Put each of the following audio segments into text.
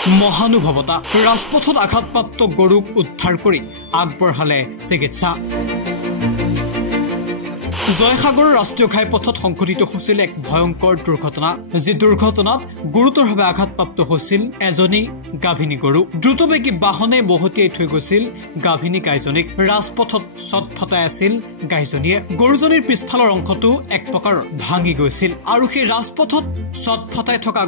মহানুভৱতা ৰাজপথত আঘাতপ্ৰাপ্ত গৰুক উদ্ধাৰ কৰি আগবঢ়ালে চিকিৎসা জয়সাগৰ ৰাষ্ট্ৰীয় ঘাইপথত সংঘটিত হৈছিল এক ভয়ংকৰ দুৰ্ঘটনা যি দুৰ্ঘটনাত গুৰুতৰভাৱে আঘাতপ্ৰাপ্ত হৈছিল এজনী গাভিনী গৰু দ্ৰুতবেগী বাহনে মহতিয়াই থৈ গৈছিল গাভিনী গাইজনীক ৰাজপথত ছটফটাই আছিল গাইজনীয়ে গৰুজনীৰ পিছফালৰ অংশটো এক প্ৰকাৰ ভাঙি গৈছিল আৰু সেই ৰাজপথত ছটফটাই থকা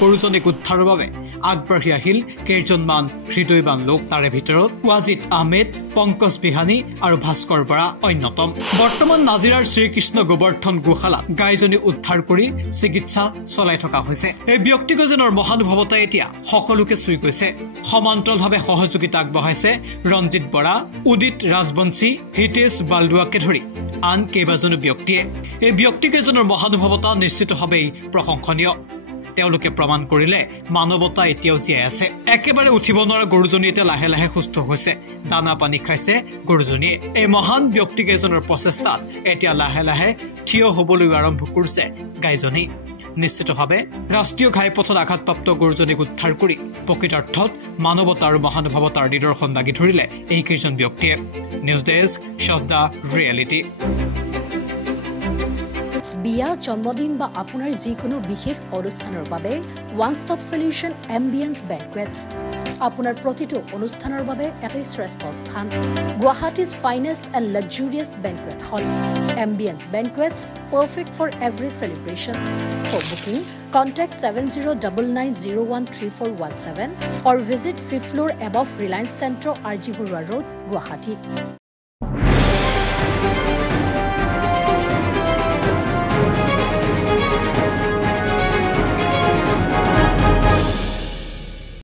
গৰুজনীক উদ্ধাৰৰ বাবে আগবাঢ়ি আহিল কেইজনমান হৃদয়বান লোক তাৰে ভিতৰত ৱাজিদ আহমেদ পংকজ বিহানী আৰু ভাস্কৰ বৰা অন্যতম বৰ্তমান নাজিৰাৰ শ্ৰীকৃষ্ণ গোবৰ্ধন গোশালাত গাইজনী উদ্ধাৰ কৰি চিকিৎসা চলাই থকা হৈছে এই ব্যক্তিগজনৰ মহানুভৱতাই এতিয়া সকলোকে চুই গৈছে সমান্তৰালভাৱে সহযোগিতা আগবঢ়াইছে ৰঞ্জিত বৰা উদিত ৰাজবংশী হিতেশ বালদুৱাকে ধৰি আন কেইবাজনো ব্যক্তিয়ে এই ব্যক্তিকেইজনৰ মহানুভৱতা নিশ্চিতভাৱেই প্ৰশংসনীয় তেওঁলোকে প্ৰমাণ কৰিলে মানৱতা এতিয়াও জীয়াই আছে একেবাৰে উঠিব নোৱাৰা গৰুজনী এতিয়া লাহে লাহে সুস্থ হৈছে দানা পানী খাইছে গৰুজনীয়ে এই মহান ব্যক্তিকেইজনৰ প্ৰচেষ্টাত এতিয়া লাহে লাহে থিয় হ'বলৈ আৰম্ভ কৰিছে গাইজনী নিশ্চিতভাৱে ৰাষ্ট্ৰীয় ঘাইপথত আঘাতপ্ৰাপ্ত গৰুজনীক উদ্ধাৰ কৰি প্ৰকৃতাৰ্থত মানৱতা আৰু মহানুভৱতাৰ নিদৰ্শন দাঙি ধৰিলে এইকেইজন ব্যক্তিয়ে নিউজ ডেস্ক শ্ৰদ্ধা ৰিয়েলিটি বিয়া জন্মদিন বা আপোনাৰ যিকোনো বিশেষ অনুষ্ঠানৰ বাবে one stop solution Ambience banquets আপোনাৰ প্ৰতিটো অনুষ্ঠানৰ বাবে এটাই শ্ৰেষ্ঠ স্থান Guwahati's finest and luxurious banquet hall Ambience banquets perfect for every celebration. For booking, contact 7099013417 or visit 5th floor above Reliance Centro, RG Burwa Road, Guwahati.